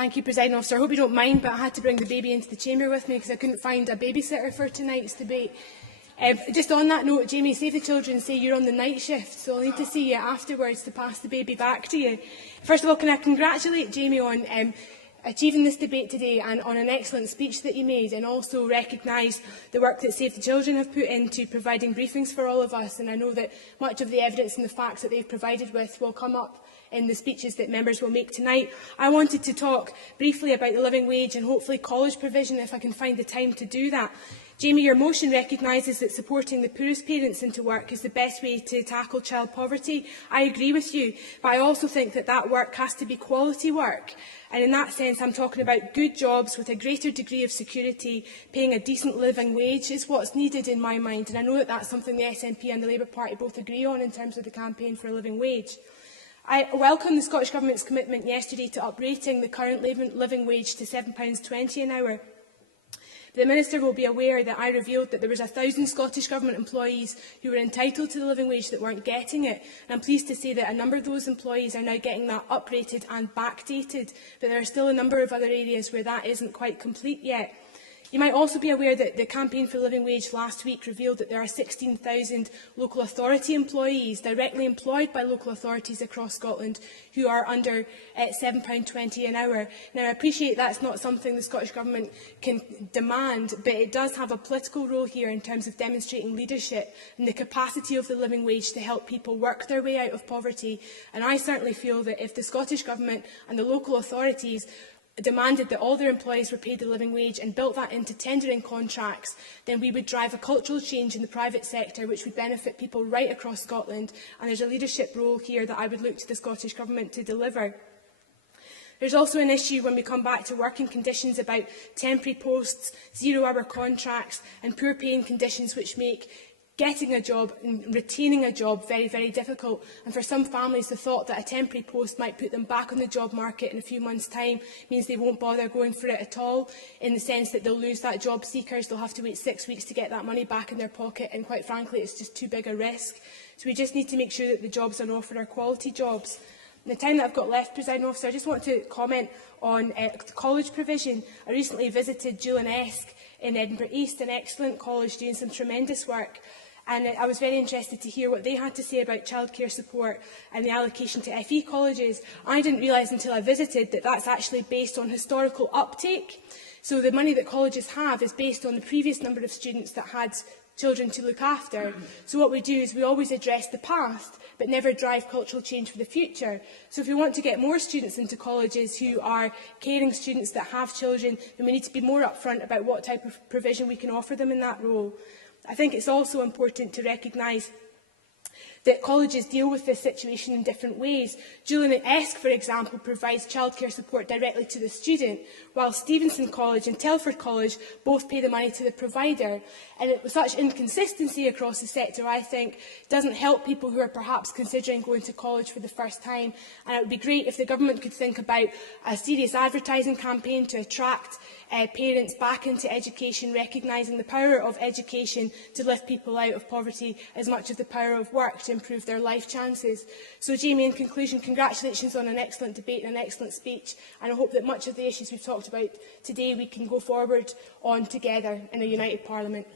Thank you, Presiding Officer. I hope you don't mind, but I had to bring the baby into the chamber with me because I couldn't find a babysitter for tonight's debate. Just on that note, Jamie, Save the Children say you're on the night shift, so I'll need to see you afterwards to pass the baby back to you. First of all, can I congratulate Jamie on achieving this debate today and on an excellent speech that you made, and also recognise the work that Save the Children have put into providing briefings for all of us. And I know that much of the evidence and the facts that they've provided with will come up in the speeches that members will make tonight. I wanted to talk briefly about the living wage and hopefully college provision, if I can find the time to do that. Jamie, your motion recognises that supporting the poorest parents into work is the best way to tackle child poverty. I agree with you, but I also think that that work has to be quality work. And in that sense, I'm talking about good jobs with a greater degree of security, paying a decent living wage is what's needed in my mind. And I know that that's something the SNP and the Labour Party both agree on in terms of the campaign for a living wage. I welcome the Scottish Government's commitment yesterday to uprating the current living wage to £7.20 an hour. The Minister will be aware that I revealed that there was 1,000 Scottish Government employees who were entitled to the living wage that weren't getting it. And I'm pleased to say that a number of those employees are now getting that uprated and backdated, but there are still a number of other areas where that isn't quite complete yet. You might also be aware that the Campaign for Living Wage last week revealed that there are 16,000 local authority employees directly employed by local authorities across Scotland who are under £7.20 an hour. Now, I appreciate that's not something the Scottish Government can demand, but it does have a political role here in terms of demonstrating leadership and the capacity of the living wage to help people work their way out of poverty. And I certainly feel that if the Scottish Government and the local authorities demanded that all their employees were paid the living wage and built that into tendering contracts, then we would drive a cultural change in the private sector which would benefit people right across Scotland, and there's a leadership role here that I would look to the Scottish Government to deliver. There's also an issue when we come back to working conditions about temporary posts, zero-hour contracts and poor paying conditions which make getting a job and retaining a job very, very difficult. And for some families, the thought that a temporary post might put them back on the job market in a few months' time means they won't bother going for it at all, in the sense that they'll lose that job seekers, they'll have to wait 6 weeks to get that money back in their pocket, and quite frankly, it's just too big a risk. So we just need to make sure that the jobs on offer are quality jobs. In the time that I've got left, Presiding Officer, I just want to comment on college provision. I recently visited Julian-esque in Edinburgh East, an excellent college doing some tremendous work. And I was very interested to hear what they had to say about childcare support and the allocation to FE colleges. I didn't realise until I visited that that's actually based on historical uptake. So the money that colleges have is based on the previous number of students that had children to look after. So what we do is we always address the past, but never drive cultural change for the future. So if we want to get more students into colleges who are caring students that have children, then we need to be more upfront about what type of provision we can offer them in that role. I think it's also important to recognise that colleges deal with this situation in different ways. Julian-esque, for example, provides childcare support directly to the student, while Stevenson College and Telford College both pay the money to the provider. And with such inconsistency across the sector, I think, doesn't help people who are perhaps considering going to college for the first time. And it would be great if the government could think about a serious advertising campaign to attract parents back into education, recognising the power of education to lift people out of poverty as much as the power of work to improve their life chances. So, Jamie, in conclusion, congratulations on an excellent debate and an excellent speech, and I hope that much of the issues we've talked about today we can go forward on together in a united Parliament.